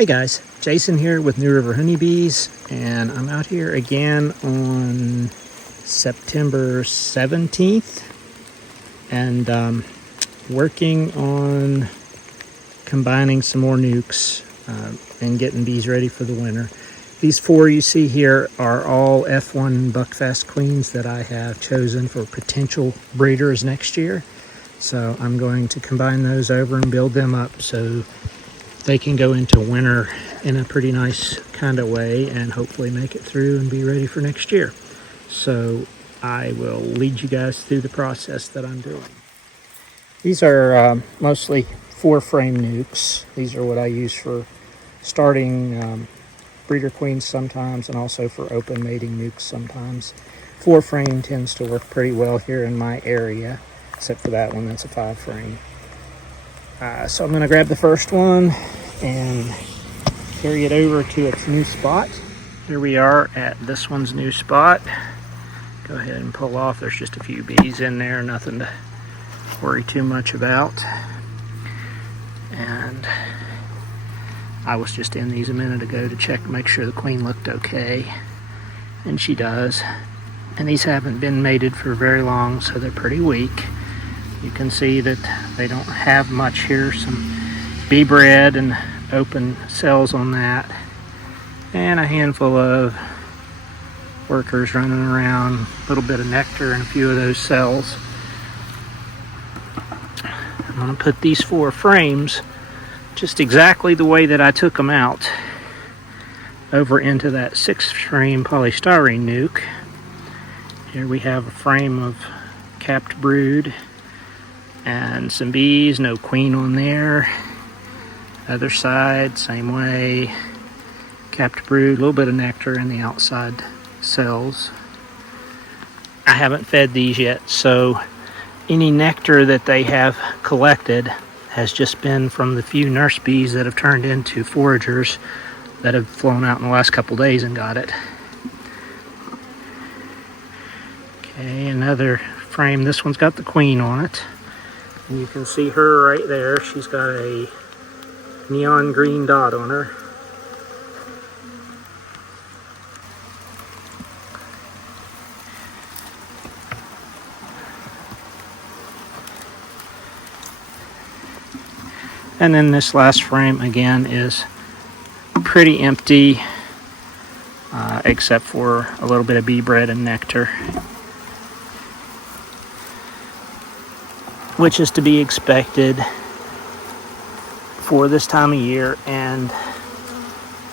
Hey guys, Jason here with New River Honeybees, and I'm out here again on September 17th and working on combining some more Nucs and getting bees ready for the winter. These four you see here are all F1 Buckfast queens that I have chosen for potential breeders next year. So I'm going to combine those over and build them up so they can go into winter in a pretty nice kind of way and hopefully make it through and be ready for next year. So I will lead you guys through the process that I'm doing. These are mostly 4-frame Nucs. These are what I use for starting breeder queens sometimes and also for open mating Nucs sometimes. 4-frame tends to work pretty well here in my area, except for that one that's a 5-frame. So I'm going to grab the first one and carry it over to its new spot. Here we are at this one's new spot. Go ahead and pull off. There's just a few bees in there, nothing to worry too much about. And I was just in these a minute ago to check, make sure the queen looked okay. And she does. And these haven't been mated for very long, so they're pretty weak. You can see that they don't have much here. Some bee bread and open cells on that. And a handful of workers running around. A little bit of nectar in a few of those cells. I'm going to put these 4 frames just exactly the way that I took them out over into that 6-frame polystyrene Nuc. Here we have a frame of capped brood and some bees, no queen on there. Other side, same way, capped brood, a little bit of nectar in the outside cells. I haven't fed these yet, so any nectar that they have collected has just been from the few nurse bees that have turned into foragers that have flown out in the last couple days and got it. Okay, another frame. This one's got the queen on it. And you can see her right there. She's got a neon green dot on her. And then this last frame again is pretty empty, except for a little bit of bee bread and nectar, which is to be expected for this time of year, and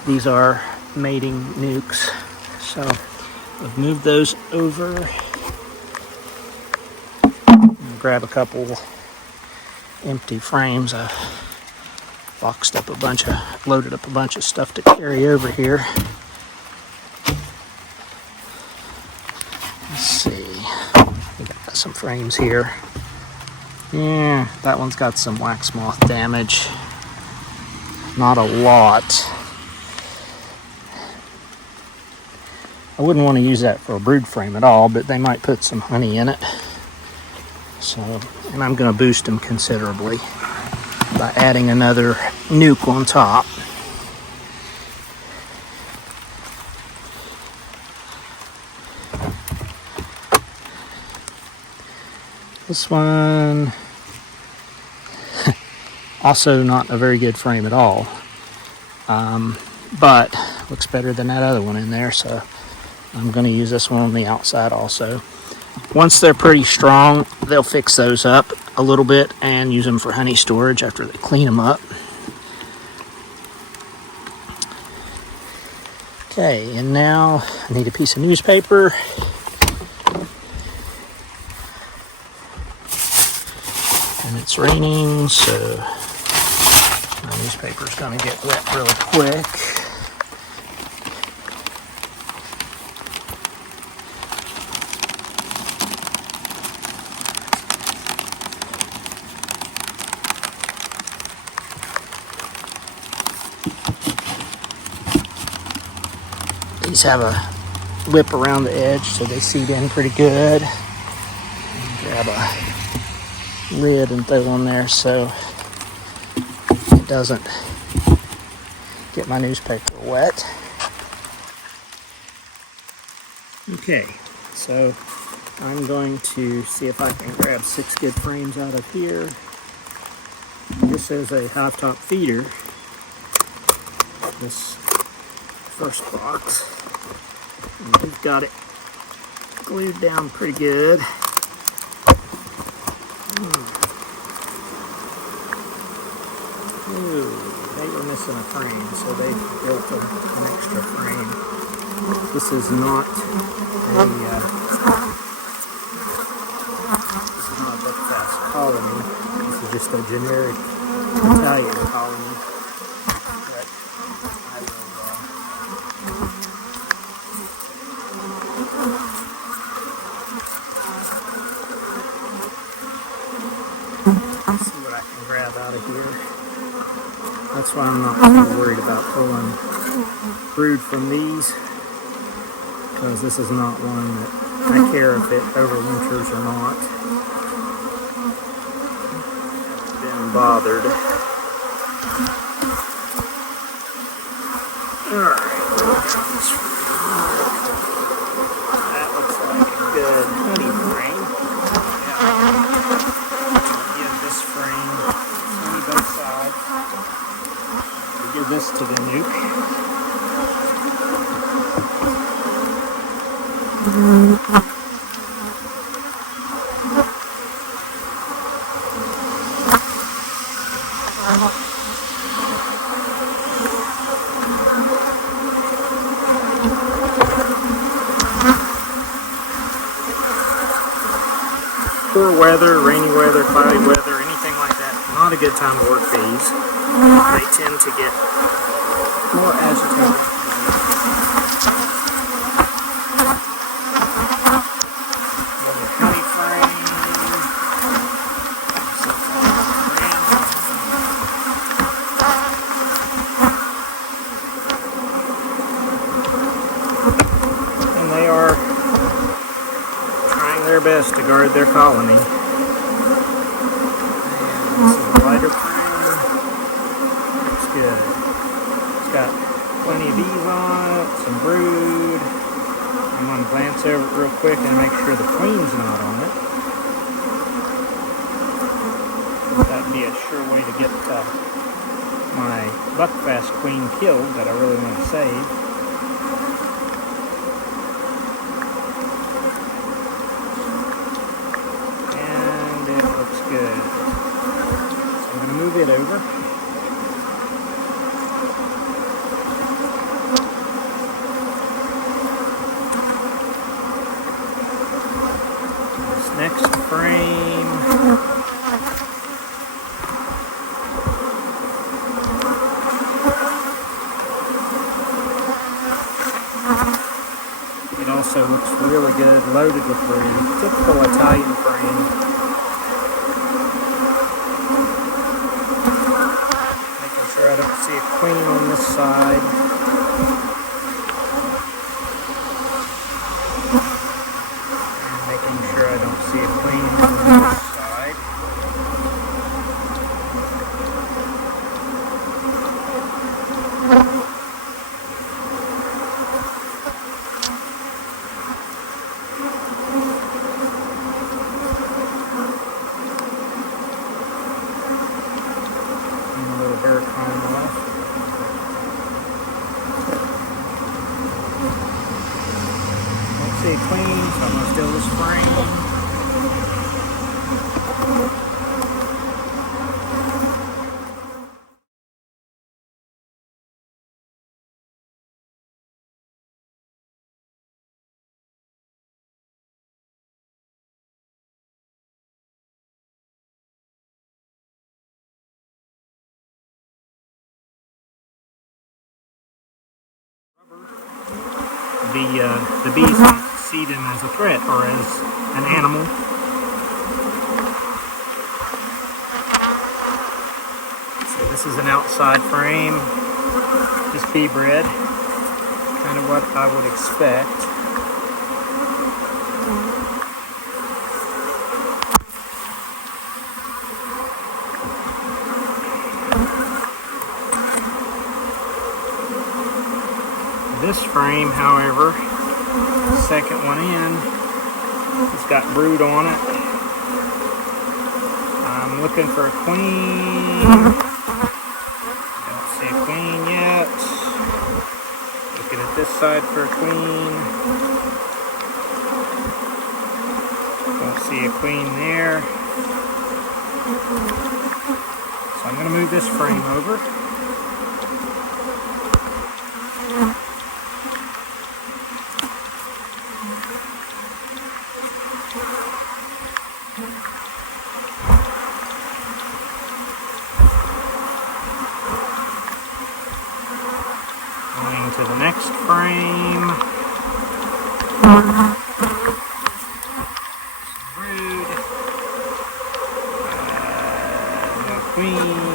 these are mating Nucs. So I've moved those over. Grab a couple empty frames. I've loaded up a bunch of stuff to carry over here. Let's see. We got some frames here. Yeah, that one's got some wax moth damage. Not a lot. I wouldn't want to use that for a brood frame at all, but they might put some honey in it. So, and I'm going to boost them considerably by adding another Nuc on top. This one, also not a very good frame at all, but looks better than that other one in there, so I'm going to use this one on the outside also. Once they're pretty strong, they'll fix those up a little bit and use them for honey storage after they clean them up. Okay, and now I need a piece of newspaper. And it's raining, so my newspaper's going to get wet really quick. These have a lip around the edge so they seed in pretty good. Grab a lid and throw on there so it doesn't Get my newspaper wet. Okay, so I'm going to see if I can grab 6 good frames out of here. This is a high top feeder. This first box. And we've got it glued down pretty good. Ooh, they were missing a frame, so they built an extra frame. This is not a Buckfast colony. This is just a generic Italian colony. But I will see what I can grab out of here. That's why I'm not too worried about pulling brood from these, because this is not one that I care if it overwinters or not. Been bothered. Alright, that looks like a good honey frame. Yeah. Give this frame honey both sides. We'll give this to the nuke. Poor weather, rainy weather, cloudy weather, anything like that, not a good time to work bees. They tend to get more agitated. Honey frame. And they are trying their best to guard their colony. And this is a lighter frame. Looks good. It's got plenty of bees on it, some brood. I'm going to glance over it real quick and make sure the queen's not on it. That would be a sure way to get my Buckfast queen killed that I really want to save. And it looks good. So I'm going to move it over. Next frame. It also looks really good, loaded with brood. Typical Italian frame. Making sure I don't see a queen on this side. I don't see a queen on this side. And a little hair comb off. Don't see a queen, so I'm going to steal this frame. The bees don't see them as a threat or as an animal. So this is an outside frame, just bee bred, kind of what I would expect. frame, however, second one in, it's got brood on it. I'm looking for a queen. Don't see a queen yet. Looking at this side for a queen. Don't see a queen there. So I'm going to move this frame over. Going to the next frame. Brood. No queen.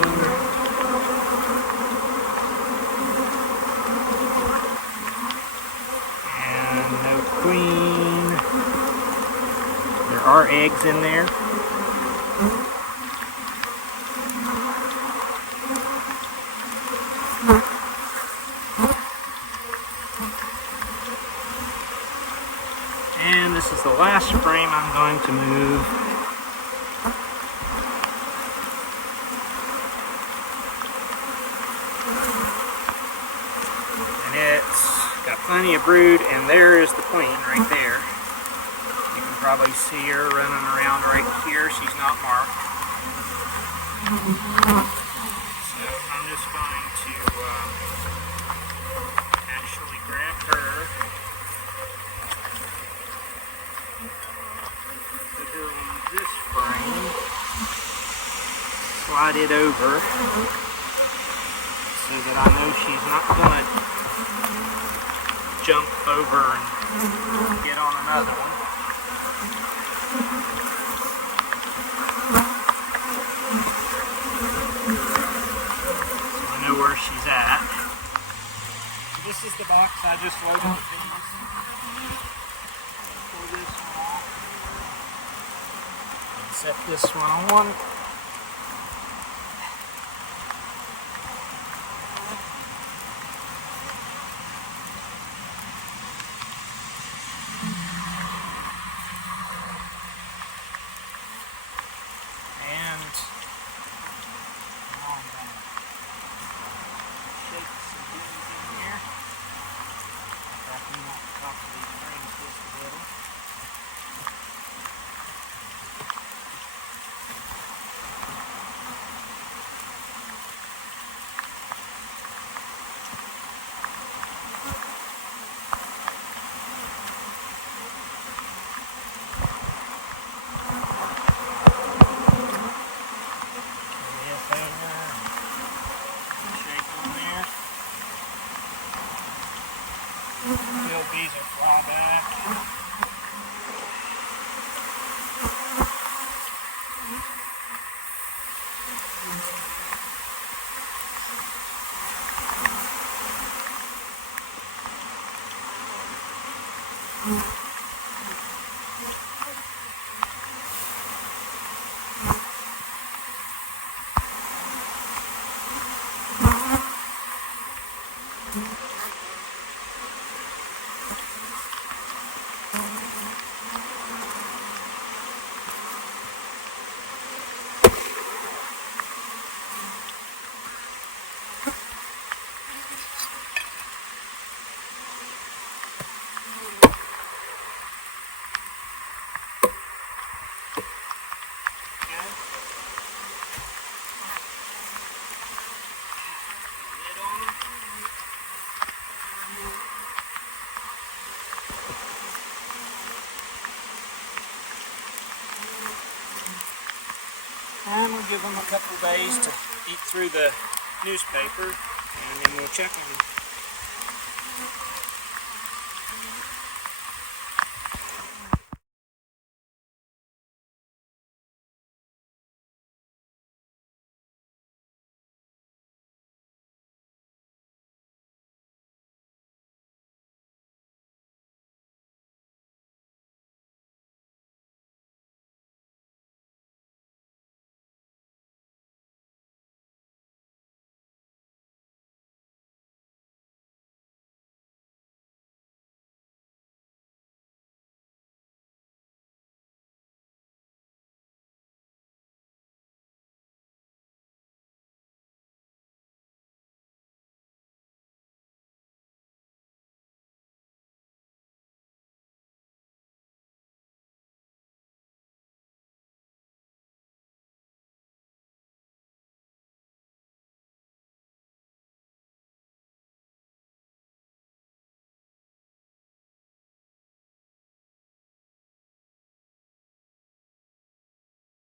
And no queen. There are eggs in there. And this is the last frame I'm going to move. And it's got plenty of brood, and there is the queen right there. You can probably see her running around right here. She's not marked. So I'm just going to actually grab her. Put her on this frame, slide it over so that I know she's not going to jump over and get on another one. So I know where she's at. This is the box I just loaded the bees. Pull this one off. Set this one on. And now I'm going to shake some bees in here. Vacuum out the top of these frames just a little. Bees will fly back. And we'll give them a couple days to eat through the newspaper, and then we'll check on them.